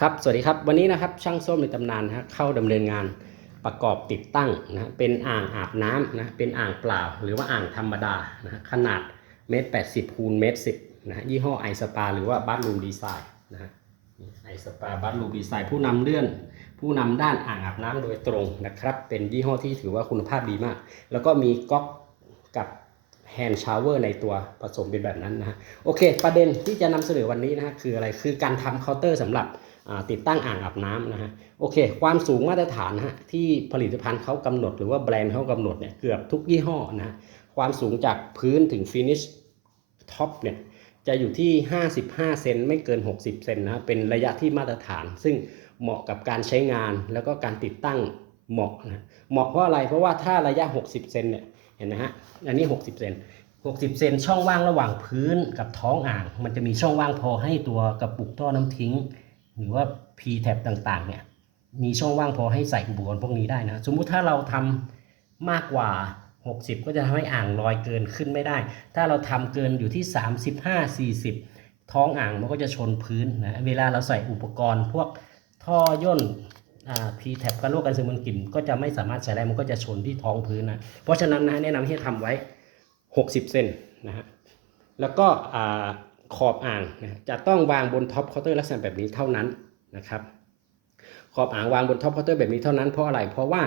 ครับ สวัสดีครับ วันนี้นะครับช่างส้มในตำนานนะฮะเข้าดำเนินงานประกอบติดตั้งนะเป็นอ่างอาบน้ำนะเป็นอ่างเปล่า หรือว่าอ่างธรรมดานะขนาดเมตรแปดสิบคูณเมตรสิบนะยี่ห้อไอสปาหรือว่าบัตลูดีไซน์นะไอสปาบัตลูดีไซน์ผู้นำเลื่อน ผู้นำด้านอ่างอาบน้ำโดยตรงนะครับ เป็นยี่ห้อที่ถือว่าคุณภาพดีมาก แล้วก็มีก๊อกกับแฮนด์ชาวเวอร์ในตัวผสมเป็นแบบนั้นนะโอเค ประเด็นที่จะนำเสนอวันนี้นะคืออะไรคือการทำเคาน์เตอร์สำหรับ ติดตั้งอ่างอาบน้ำนะฮะโอเค ความสูงมาตรฐานนะฮะที่ผลิตภัณฑ์เขากำหนดหรือว่าแบรนด์เขากำหนดเนี่ยเกือบทุกยี่ห้อนะความสูงจากพื้นถึงฟินิชท็อปเนี่ยจะอยู่ที่ 55 เซนไม่เกิน 60 เซนนะเป็นระยะที่มาตรฐาน ซึ่งเหมาะกับการใช้งานแล้วก็การติดตั้งเหมาะนะเหมาะเพราะอะไรเพราะว่าถ้าระยะ 60 เซนเนี่ยเห็นไหมฮะอันนี้ 60 เซน60 เซนช่องว่างระหว่างพื้นกับท้องอ่าง มันจะมีช่องว่างพอให้ตัวกระปุกท่อน้ำทิ้ง หรือว่า P แท็บต่างๆ เนี่ย มีช่องว่างพอให้ใส่อุปกรณ์พวกนี้ได้นะ สมมุติถ้าเราทำมากกว่า 60 ก็จะทำให้อ่างลอยเกินขึ้นไม่ได้ ถ้าเราทำเกินอยู่ที่ 35 40 ท้องอ่างมันก็จะชนพื้นนะ เวลาเราใส่อุปกรณ์พวกท่อย่นอ่า P แท็บกันโรคกันซึมมันกลิ่นก็จะไม่สามารถใส่ได้มันก็จะชนที่ท้องพื้นนะ เพราะฉะนั้นนะแนะนำให้ทำไว้ 60 เซนนะฮะ แล้วก็อ่า ขอบอ่างนะจะต้องวางบนท็อปเคาน์เตอร์ลักษณะแบบนี้เท่านั้นนะครับ ขอบอ่างวางบนท็อปเคาน์เตอร์แบบนี้เท่านั้นเพราะอะไรเพราะว่า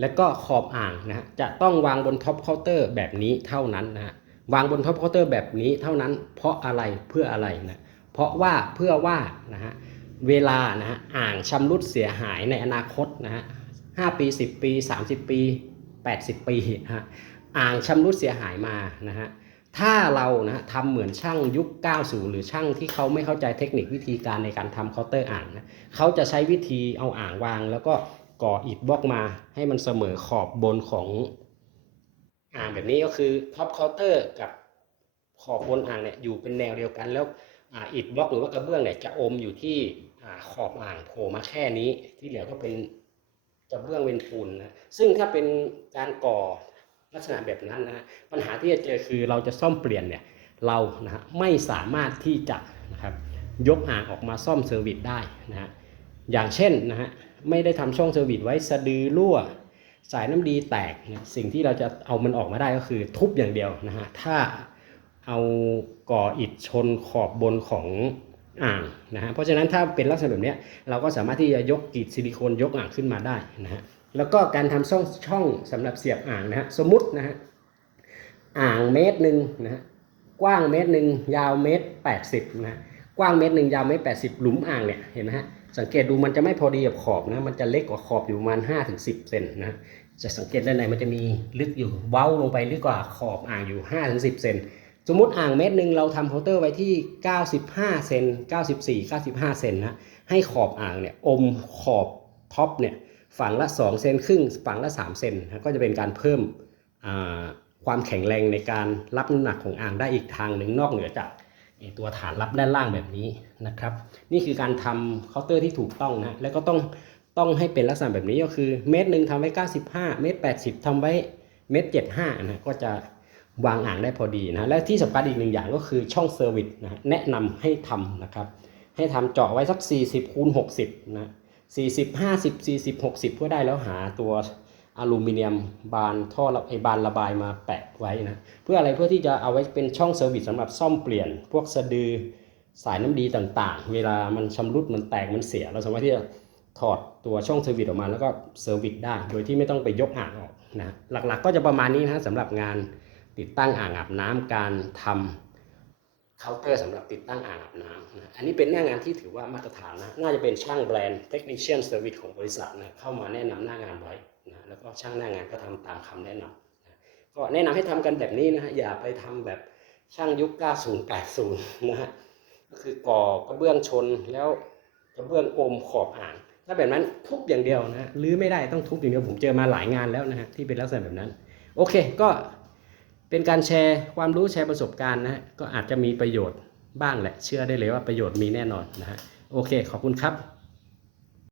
แล้วก็ขอบอ่างนะฮะจะต้องวางบนท็อปเคาน์เตอร์แบบนี้เท่านั้นนะฮะวางบนท็อปเคาน์เตอร์แบบนี้เท่านั้น เพราะอะไรเพื่ออะไรนะเพราะว่าเพื่อว่านะฮะเวลานะฮะอ่างชำรุดเสียหายในอนาคตนะฮะ5ปี10ปี30ปี80ปีนะฮะอ่างชำรุดเสียหายมานะฮะ ถ้าเรานะฮะทำเหมือนช่างยุค 90 หรือช่างที่เขาไม่เข้าใจเทคนิควิธีการในการทำเคาน์เตอร์อ่างนะเขาจะใช้วิธีเอาอ่างวาง แล้วก็ก่ออิฐบล็อกมาให้มันเสมอขอบบนของอ่างแบบนี้ก็คือท็อปเคาน์เตอร์กับขอบบนอ่างเนี่ยอยู่เป็นแนวเดียวกันแล้วอ่าอิฐบล็อกหรือว่ากระเบื้องเนี่ยจะอมอยู่ที่อ่าขอบอ่างโผล่มาแค่นี้ที่เหลือก็เป็นกระเบื้องเป็นปูนนะซึ่งถ้าเป็นการก่อ ลักษณะแบบนั้นนะปัญหาที่จะเจอคือเราจะซ่อมเปลี่ยนเนี่ยเรานะฮะไม่สามารถที่จะนะครับยกอ่างออกมาซ่อมเซอร์วิสได้นะฮะอย่างเช่นนะฮะไม่ได้ทำช่องเซอร์วิสไว้สะดือรั่ว สายน้ำดีแตกนะสิ่งที่เราจะเอามันออกมาได้ก็คือทุบอย่างเดียวนะฮะถ้าเอาก่ออิฐชนขอบบนของอ่างนะฮะเพราะฉะนั้นถ้าเป็นลักษณะแบบนี้เราก็สามารถที่จะยกกีดซิลิโคนยกอ่างขึ้นมาได้นะฮะ แล้วก็การทำช่องช่องสำหรับเสียบอ่างนะฮะสมมุตินะฮะอ่างเมตรหนึ่งนะฮะกว้างเมตรหนึ่งยาวเมตรแปดสิบนะฮะกว้างเมตรหนึ่งยาวเมตรแปดสิบหลุมอ่างเนี่ยเห็นไหมฮะสังเกตดูมันจะไม่พอดีกับขอบนะมันจะเล็กกว่าขอบอยู่ประมาณห้าถึงสิบเซนนะฮะจะสังเกตด้านในมันจะมีลึกอยู่เว้าลงไปลึกกว่าขอบอ่างอยู่ห้าถึงสิบเซนสมมติอ่างเมตรหนึ่งเราทำเคาน์เตอร์ไว้ที่ 95 เซน 94 95 เซนนะ ให้ขอบอ่างเนี่ยอมขอบท็อปเนี่ย ฝั่งละ2เซนครึ่งฝั่งละ3เซนนะก็จะเป็นการเพิ่มความแข็งแรงในการรับน้ำหนักของอ่างได้อีกทางหนึ่งนอกเหนือจากตัวฐานรับด้านล่างแบบนี้นะครับ นี่คือการทำเคาน์เตอร์ที่ถูกต้องนะแล้วก็ต้องต้องให้เป็นลักษณะแบบนี้ก็คือเมตรหนึ่งทำไว้ 95 เมตร 80ทำไว้เมตร 75 นะก็จะวางอ่างได้พอดีนะและที่สำคัญอีกหนึ่งอย่างก็คือช่องเซอร์วิสนะแนะนำให้ทำนะครับให้ทำเจาะไว้สัก 40คูณ60 นะ 40 50 40 60เพื่อได้แล้วหาตัวอลูมิเนียมบานท่อระไอบานระบายมาแปะไว้นะเพื่ออะไรเพื่อที่จะเอาไว้เป็นช่องเซอร์วิสสำหรับซ่อมเปลี่ยน พวกสะดือสายน้ำดีต่างๆ เวลามันชำรุดมันแตกมันเสีย เราสามารถที่จะถอดตัวช่องเซอร์วิสออกมาแล้วก็เซอร์วิสได้ โดยที่ไม่ต้องไปยกอ่างออกนะหลักๆก็จะประมาณนี้นะสำหรับงานติดตั้งอ่างอาบน้ำการทำ เคาน์เตอร์สำหรับติดตั้งอ่างอาบน้ำนะอันนี้เป็นหน้างานที่ถือว่ามาตรฐานนะน่าจะเป็นช่างแบรนด์เทคนิชเชียนเซอร์วิสของบริษัทนะเข้ามาแนะนำหน้างานไว้นะแล้วก็ช่างหน้างานก็ทำตามคำแนะนำนะก็แนะนำให้ทำกันแบบนี้นะฮะอย่าไปทำแบบช่างยุค 90 80 นะฮะก็คือก่อกระเบื้องชนแล้วกระเบื้องอมขอบอ่าง ถ้าแบบนั้นทุบอย่างเดียวนะฮะรื้อไม่ได้ต้องทุบอย่างเดียวผมเจอมาหลายงานแล้วนะฮะที่เป็นลักษณะแบบนั้น โอเคก็ เป็นการแชร์ความรู้แชร์ประสบการณ์นะฮะก็อาจจะมีประโยชน์บ้างแหละ เชื่อได้เลยว่าประโยชน์มีแน่นอนนะฮะโอเค ขอบคุณครับ